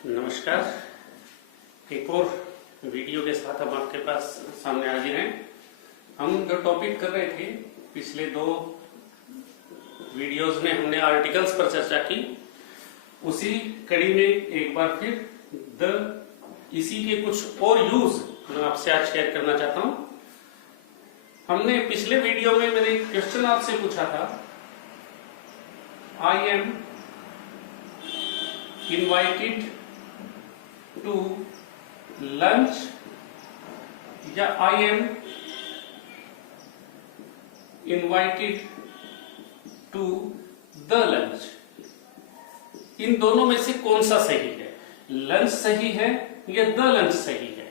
नमस्कार। एक और वीडियो के साथ हम आपके पास सामने हाजिर हैं। हम जो टॉपिक कर रहे थे पिछले 2 वीडियोस में हमने आर्टिकल्स पर चर्चा की, उसी कड़ी में एक बार फिर इसी के कुछ और यूज मैं आपसे आज शेयर करना चाहता हूं। हमने पिछले वीडियो में मैंने एक क्वेश्चन आपसे पूछा था, I am invited to lunch या I am invited to the lunch, इन दोनों में से कौन सा सही है? लंच सही है या द लंच सही है?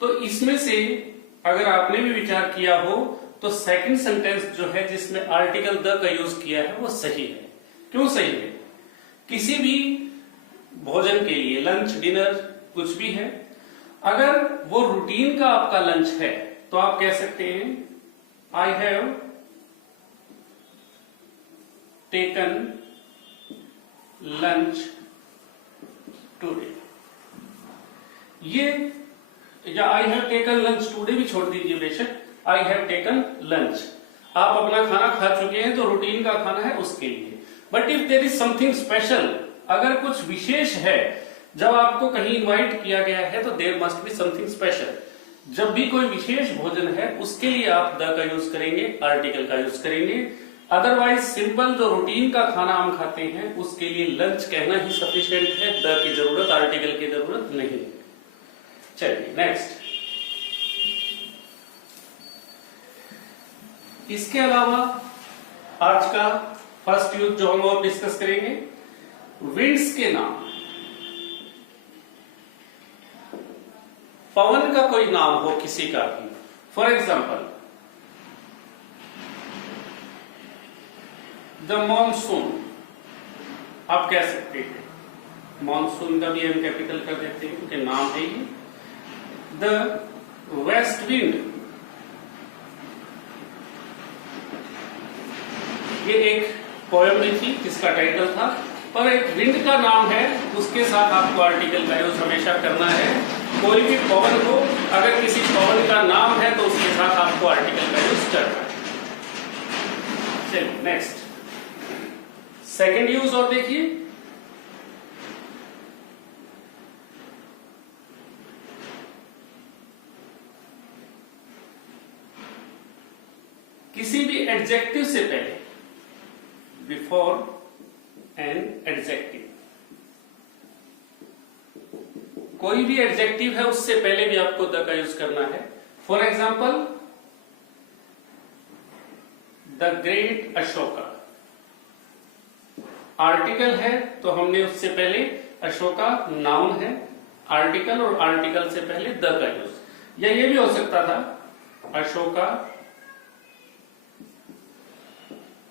तो इसमें से अगर आपने भी विचार किया हो तो सेकंड सेंटेंस जो है जिसमें आर्टिकल द का यूज किया है वो सही है। क्यों सही है? किसी भी भोजन के लिए, लंच, डिनर, कुछ भी है, अगर वो रूटीन का आपका लंच है तो आप कह सकते हैं I have taken lunch today. ये या I have taken lunch today भी छोड़ दीजिए बेशक, आई हैव टेकन लंच, आप अपना खाना खा चुके हैं तो रूटीन का खाना है उसके लिए। But if there is something special, अगर कुछ विशेष है, जब आपको कहीं इनवाइट किया गया है तो there must be something special. जब भी कोई विशेष भोजन है उसके लिए आप द का यूज करेंगे, आर्टिकल का यूज करेंगे। अदरवाइज सिंपल जो रूटीन का खाना हम खाते हैं उसके लिए लंच कहना ही सफिशिएंट है, द की जरूरत, आर्टिकल की जरूरत नहीं। चलिए नेक्स्ट। इसके अलावा आज का फर्स्ट यूज जो हम और डिस्कस करेंगे, विंड्स के नाम। पवन का कोई नाम हो किसी का भी, फॉर एग्जाम्पल द मॉनसून, आप कह सकते हैं मॉनसून का भी हम कैपिटल कर देते हैं क्योंकि नाम है ये। द वेस्ट विंड, ये एक पोएम भी थी जिसका टाइटल था, पर एक विंड का नाम है उसके साथ आपको आर्टिकल का यूज हमेशा करना है। कोई भी पवन हो, अगर किसी पवन का नाम है तो उसके साथ आपको आर्टिकल का यूज करना है। चलिए नेक्स्ट, सेकंड यूज और देखिए। किसी भी एडजेक्टिव से पहले, बिफोर एन एडजेक्टिव, कोई भी एडजेक्टिव है उससे पहले भी आपको द का यूज करना है। For example the great Ashoka, article है तो हमने उससे पहले अशोका नाउन है, आर्टिकल, और आर्टिकल से पहले द का यूज। या ये भी हो सकता था अशोका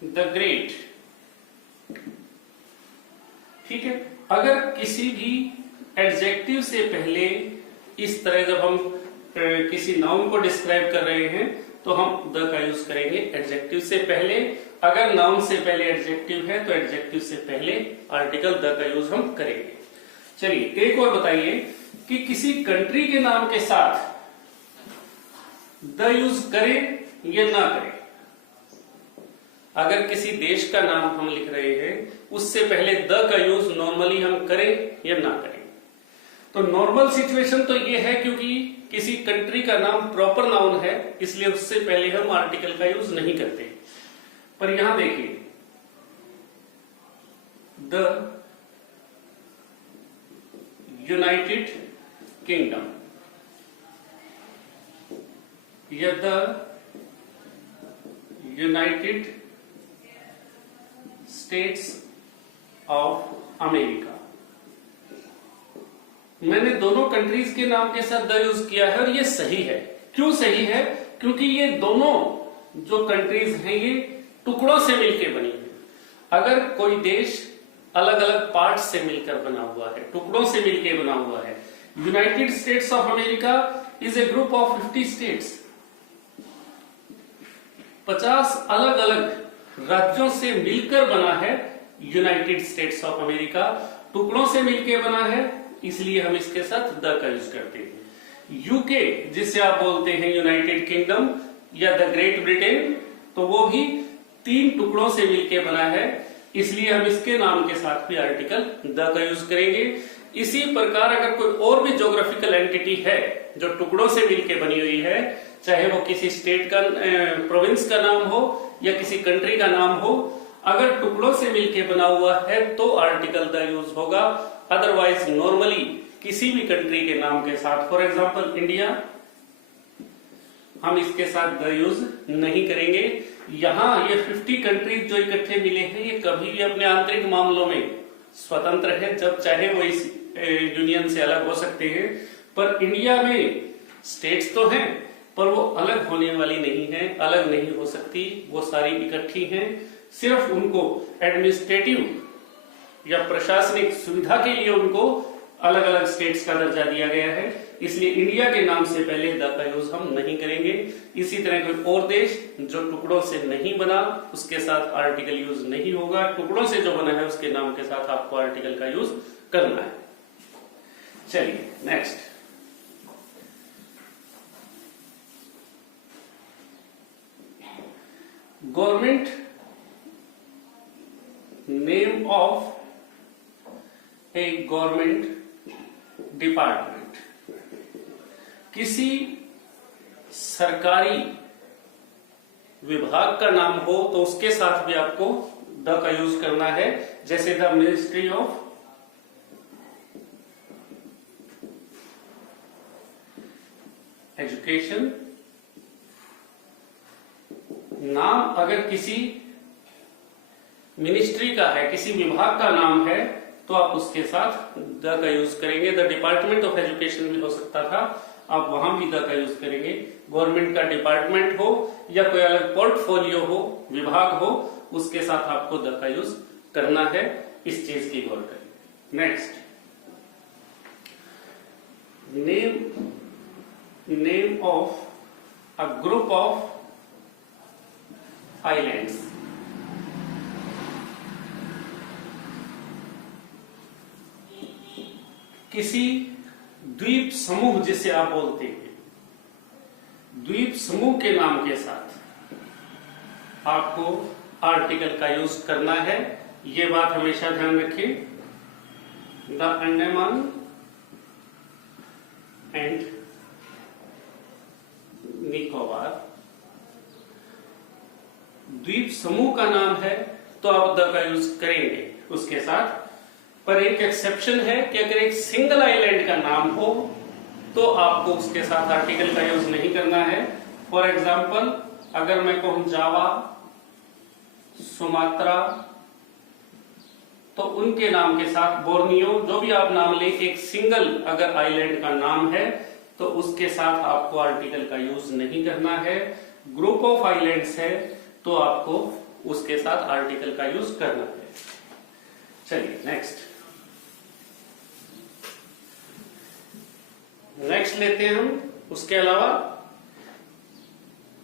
द ग्रेट, ठीक है। अगर किसी भी एडजेक्टिव से पहले इस तरह जब हम किसी नाउन को डिस्क्राइब कर रहे हैं तो हम द का यूज करेंगे एडजेक्टिव से पहले। अगर नाउन से पहले एडजेक्टिव है तो एडजेक्टिव से पहले आर्टिकल द का यूज हम करेंगे। चलिए एक और बताइए कि किसी कंट्री के नाम के साथ द यूज करें या ना करें। अगर किसी देश का नाम हम लिख रहे हैं उससे पहले द का यूज नॉर्मली हम करें या ना करें। तो नॉर्मल सिचुएशन तो ये है क्योंकि किसी कंट्री का नाम प्रॉपर नाउन है इसलिए उससे पहले हम आर्टिकल का यूज नहीं करते। पर यहां देखिए द यूनाइटेड किंगडम या the United states of America, मैंने दोनों कंट्रीज के नाम के साथ द यूज किया है और ये सही है। क्यों सही है? क्योंकि ये दोनों जो कंट्रीज हैं ये टुकड़ों से मिलकर बनी है। अगर कोई देश अलग अलग पार्ट से मिलकर बना हुआ है, टुकड़ों से मिलकर बना हुआ है, United states of America is a group of 50 states, 50 अलग अलग राज्यों से मिलकर बना है यूनाइटेड स्टेट्स ऑफ अमेरिका। टुकड़ों से मिलके बना है, इसलिए हम इसके साथ द का यूज करते हैं। यूके जिसे आप बोलते हैं यूनाइटेड किंगडम या द ग्रेट ब्रिटेन, तो वो भी 3 टुकड़ों से मिलके बना है, इसलिए हम इसके नाम के साथ भी आर्टिकल द का यूज करेंगे। इसी प्रकार अगर कोई और भी ज्योग्राफिकल एंटिटी है जो टुकड़ों से मिलके बनी हुई है, चाहे वो किसी स्टेट का प्रोविंस का नाम हो या किसी कंट्री का नाम हो, अगर टुकड़ों से मिलके बना हुआ है तो आर्टिकल द यूज होगा। अदरवाइज नॉर्मली किसी भी कंट्री के नाम के साथ, फॉर एग्जांपल इंडिया, हम इसके साथ द यूज नहीं करेंगे। यहां ये 50 कंट्रीज जो इकट्ठे मिले हैं, ये कभी भी अपने आंतरिक मामलों में स्वतंत्र है, जब चाहे वो इस यूनियन से अलग हो सकते हैं। पर इंडिया में स्टेट्स तो हैं, पर वो अलग होने वाली नहीं है, अलग नहीं हो सकती, वो सारी इकट्ठी हैं। सिर्फ उनको एडमिनिस्ट्रेटिव या प्रशासनिक सुविधा के लिए उनको अलग अलग स्टेट्स का दर्जा दिया गया है, इसलिए इंडिया के नाम से पहले द का यूज हम नहीं करेंगे। इसी तरह कोई और देश जो टुकड़ों से नहीं बना, उसके साथ आर्टिकल यूज नहीं होगा। टुकड़ों से जो बना है उसके नाम के साथ आपको आर्टिकल का यूज करना है। चलिए next, government name of A government department, किसी सरकारी विभाग का नाम हो तो उसके साथ भी आपको द का यूज करना है। जैसे द मिनिस्ट्री ऑफ एजुकेशन, नाम अगर किसी मिनिस्ट्री का है, किसी विभाग का नाम है, तो आप उसके साथ द का यूज करेंगे। द डिपार्टमेंट ऑफ एजुकेशन भी हो सकता था, आप वहां भी द का यूज करेंगे। गवर्नमेंट का डिपार्टमेंट हो या कोई अलग पोर्टफोलियो हो, विभाग हो, उसके साथ आपको द का यूज करना है। इस चीज की गौर करें। Next, name of a group of islands, किसी द्वीप समूह जिसे आप बोलते हैं, द्वीप समूह के नाम के साथ आपको आर्टिकल का यूज करना है। ये बात हमेशा ध्यान रखें। द अंडमान एंड निकोबार द्वीप समूह का नाम है, तो आप द का यूज करेंगे उसके साथ। पर एक एक्सेप्शन है कि अगर एक सिंगल आइलैंड का नाम हो तो आपको उसके साथ आर्टिकल का यूज नहीं करना है। फॉर एग्जाम्पल, अगर मैं कहूं जावा, सुमात्रा, तो उनके नाम के साथ बोर्नियो, जो भी आप नाम लें, एक सिंगल अगर आइलैंड का नाम है तो उसके साथ आपको आर्टिकल का यूज नहीं करना है। ग्रुप ऑफ आइलैंड्स है तो आपको उसके साथ आर्टिकल का यूज करना है। चलिए नेक्स्ट लेते हैं हम। उसके अलावा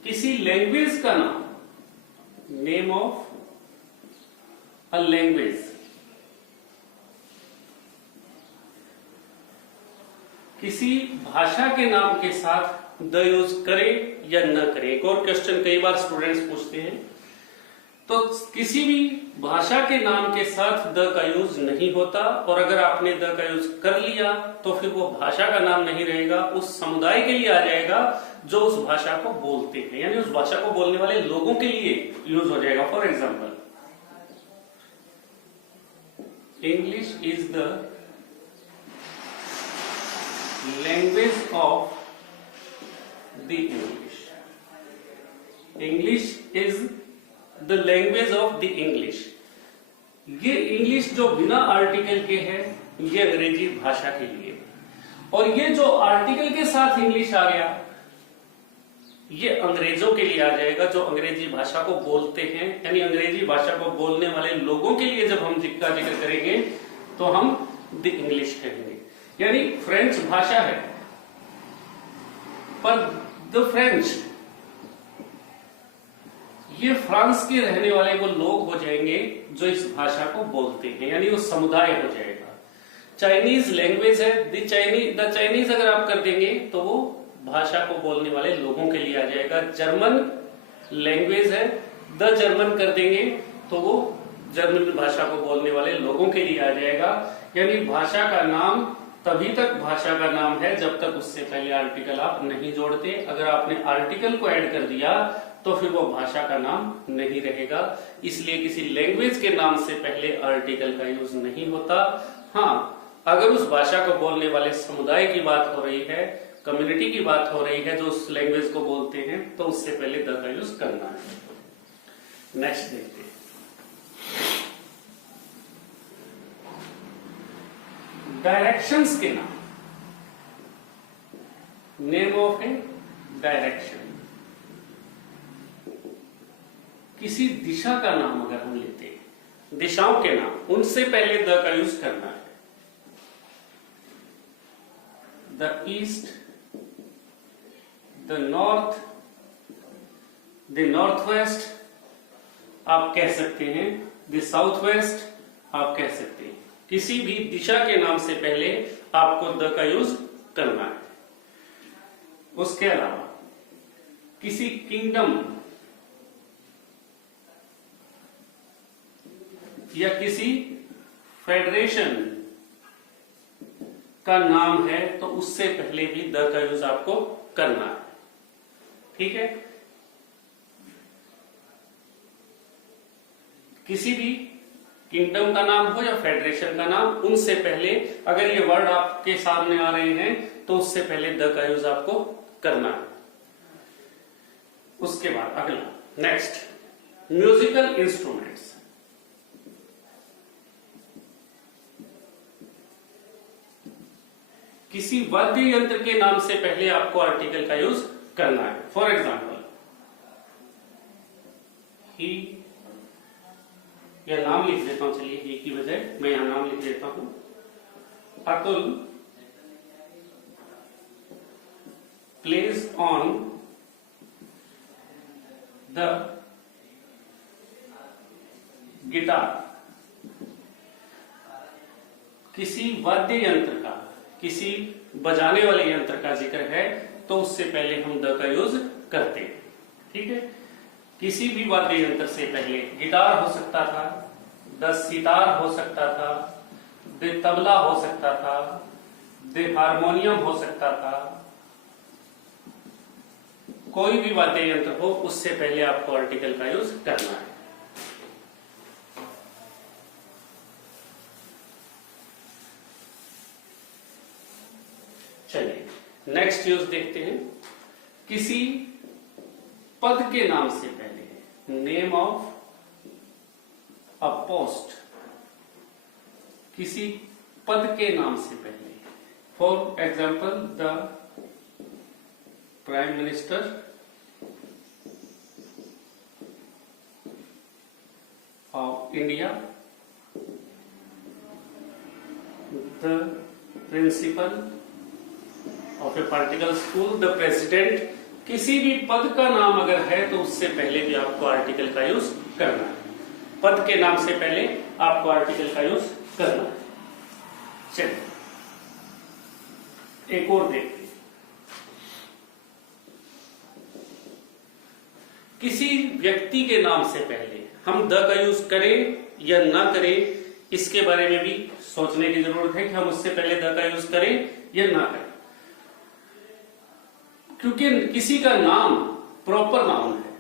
किसी लैंग्वेज का नाम, नेम ऑफ अ लैंग्वेज, किसी भाषा के नाम के साथ द यूज करें या न करें। एक और क्वेश्चन कई बार स्टूडेंट्स पूछते हैं, तो किसी भी भाषा के नाम के साथ द का यूज नहीं होता, और अगर आपने द का यूज कर लिया तो फिर वो भाषा का नाम नहीं रहेगा, उस समुदाय के लिए आ जाएगा जो उस भाषा को बोलते हैं, यानी उस भाषा को बोलने वाले लोगों के लिए यूज हो जाएगा। For example, English is the language of the English, English is the language of the English. ये इंग्लिश जो बिना आर्टिकल के है, ये अंग्रेजी भाषा के लिए, और ये जो आर्टिकल के साथ इंग्लिश आ गया, ये अंग्रेजों के लिए आ जाएगा जो अंग्रेजी भाषा को बोलते हैं। यानी अंग्रेजी भाषा को बोलने वाले लोगों के लिए जब हम जिक्र करेंगे तो हम द इंग्लिश कहेंगे। यानी फ्रेंच भाषा है, पर द फ्रेंच, ये फ्रांस के रहने वाले वो लोग हो जाएंगे जो इस भाषा को बोलते हैं, यानी वो समुदाय हो जाएगा। चाइनीज लैंग्वेज है, द चाइनीज अगर आप कर देंगे तो वो भाषा को बोलने वाले लोगों के लिए आ जाएगा। जर्मन लैंग्वेज है, द जर्मन कर देंगे तो वो जर्मन भाषा को बोलने वाले लोगों के लिए आ जाएगा। यानी भाषा का नाम तभी तक भाषा का नाम है जब तक उससे पहले आर्टिकल आप नहीं जोड़ते। अगर आपने आर्टिकल को ऐड कर दिया तो फिर वो भाषा का नाम नहीं रहेगा। इसलिए किसी लैंग्वेज के नाम से पहले आर्टिकल का यूज नहीं होता। हाँ, अगर उस भाषा को बोलने वाले समुदाय की बात हो रही है, कम्युनिटी की बात हो रही है जो उस लैंग्वेज को बोलते हैं, तो उससे पहले द का यूज करना है। नेक्स्ट देखते हैं। डायरेक्शंस के नाम, नेम ऑफ ए डायरेक्शन, किसी दिशा का नाम अगर हम लेते हैं, दिशाओं के नाम, उनसे पहले द का यूज करना है। The east, the north, the north west आप कह सकते हैं, द साउथ वेस्ट आप कह सकते हैं। किसी भी दिशा के नाम से पहले आपको द का यूज करना है। उसके अलावा किसी किंगडम या किसी फेडरेशन का नाम है तो उससे पहले भी द का यूज आपको करना है। ठीक है, किसी भी किंगडम का नाम हो या फेडरेशन का नाम, उनसे पहले अगर ये वर्ड आपके सामने आ रहे हैं तो उससे पहले द का यूज आपको करना है। उसके बाद अगला, नेक्स्ट, म्यूजिकल इंस्ट्रूमेंट्स। किसी वाद्य यंत्र के नाम से पहले आपको आर्टिकल का यूज करना है। फॉर एग्जाम्पल, ही, या नाम लिख देता हूं, चलिए ही की बजाय मैं यहां नाम लिख देता हूं, Atul plays on the guitar. किसी वाद्य यंत्र का, किसी बजाने वाले यंत्र का जिक्र है तो उससे पहले हम द का यूज करते हैं। ठीक है, किसी भी वाद्य यंत्र से पहले, गिटार हो सकता था, द सितार हो सकता था, द तबला हो सकता था, द हारमोनियम हो सकता था, कोई भी वाद्य यंत्र हो उससे पहले आपको आर्टिकल का यूज करना है। चलिए नेक्स्ट यूज देखते हैं। किसी पद के नाम से पहले, नेम ऑफ अ पोस्ट, किसी पद के नाम से पहले, for example the prime minister, of India, the principle of A particle school, the president. किसी भी पद का नाम अगर है तो उससे पहले भी आपको आर्टिकल का यूज करना है। पद के नाम से पहले आपको आर्टिकल का यूज करना है। चलिए एक और देखते हैं। किसी व्यक्ति के नाम से पहले हम द का यूज करें या ना करें, इसके बारे में भी सोचने की जरूरत है कि हम उससे पहले द का यूज करें या ना करें। क्योंकि किसी का नाम प्रॉपर नाउन है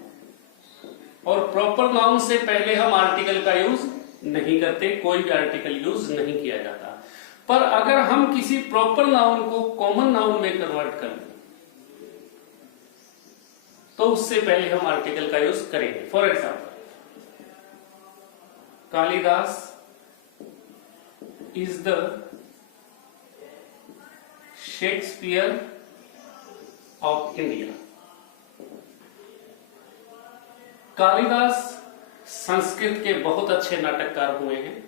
और प्रॉपर नाउन से पहले हम आर्टिकल का यूज नहीं करते, कोई भी आर्टिकल यूज नहीं किया जाता। पर अगर हम किसी प्रॉपर नाउन को कॉमन नाउन में कन्वर्ट कर दें तो उससे पहले हम आर्टिकल का यूज करेंगे। For example, Kalidas is the Shakespeare of India. Kalidas Sanskrit के बहुत अच्छे नाटककार हुए हैं।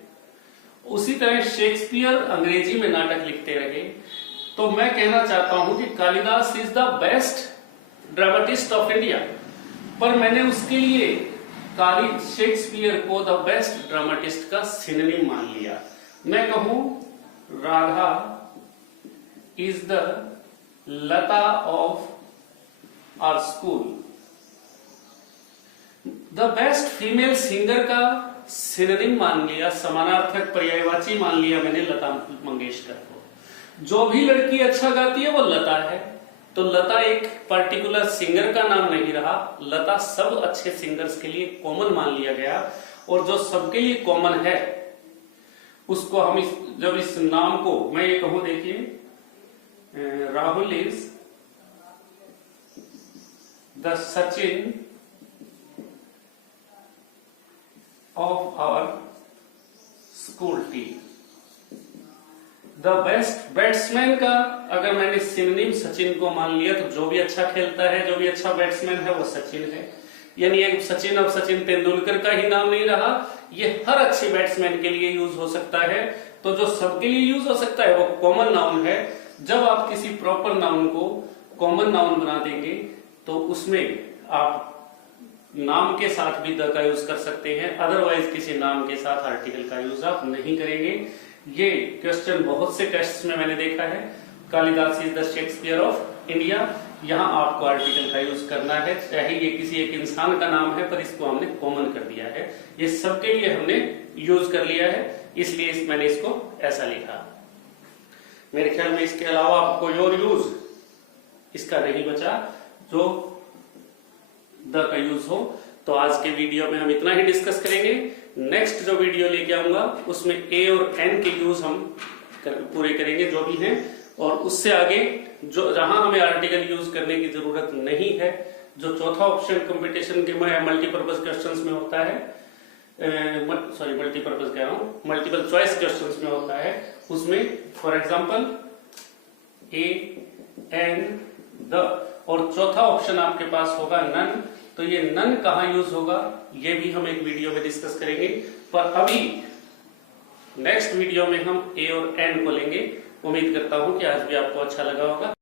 उसी तरह शेक्सपियर अंग्रेजी में नाटक लिखते रहे। तो मैं कहना चाहता हूं कि Kalidas is the best dramatist of India, पर मैंने उसके लिए काली शेक्सपियर को द बेस्ट ड्रामेटिस्ट का सिनोनिम मान लिया। मैं कहूं Radha is the Lata of our school, the best female singer का सिनोनिम मान लिया, समानार्थक पर्यायवाची मान लिया मैंने लता मंगेशकर को। जो भी लड़की अच्छा गाती है वो लता है, तो लता एक पर्टिकुलर सिंगर का नाम नहीं रहा, लता सब अच्छे सिंगर्स के लिए कॉमन मान लिया गया। और जो सबके लिए कॉमन है उसको हम जब इस नाम को मैं ये कहूं, देखिए Rahul is the Sachin of our school team, the best batsman का अगर मैंने सिनोनिम सचिन को मान लिया तो जो भी अच्छा खेलता है, जो भी अच्छा बैट्समैन है वो सचिन है। यानी एक सचिन अब सचिन तेंदुलकर का ही नाम नहीं रहा, ये हर अच्छे बैट्समैन के लिए यूज हो सकता है। तो जो सबके लिए यूज हो सकता है वो कॉमन नाउन है। जब आप किसी प्रॉपर नाउन को कॉमन नाउन बना देंगे तो उसमें आप नाम के साथ भी द का यूज कर सकते हैं, अदरवाइज किसी नाम के साथ आर्टिकल का यूज आप नहीं करेंगे। ये क्वेश्चन बहुत से टेस्ट्स में मैंने देखा है, Kalidas is the Shakespeare of India, यहाँ आपको आर्टिकल का यूज करना है, चाहे ये किसी एक इंसान का नाम है पर इसको हमने कॉमन कर दिया है, ये सबके लिए हमने यूज कर लिया है, इसलिए मैंने इसको ऐसा लिखा। मेरे ख्याल में इसके अलावा कोई और यूज इसका नहीं बचा जो द का यूज हो। तो आज के वीडियो में हम इतना ही डिस्कस करेंगे। नेक्स्ट जो वीडियो लेके आऊंगा उसमें ए और एन के यूज हम पूरे करेंगे जो भी हैं, और उससे आगे जो जहां हमें आर्टिकल यूज करने की जरूरत नहीं है, जो चौथा ऑप्शन कंपटीशन के में मल्टीपर्पज क्वेश्चंस में होता है, मल्टीपर्पज कह रहा हूं, मल्टीपल चॉइस क्वेश्चंस में होता है, उसमें for example a an the, और चौथा ऑप्शन आपके पास होगा नन। तो ये नन कहां यूज होगा ये भी हम एक वीडियो में डिस्कस करेंगे, पर अभी नेक्स्ट वीडियो में हम ए और एन को लेंगे। उम्मीद करता हूं कि आज भी आपको अच्छा लगा होगा।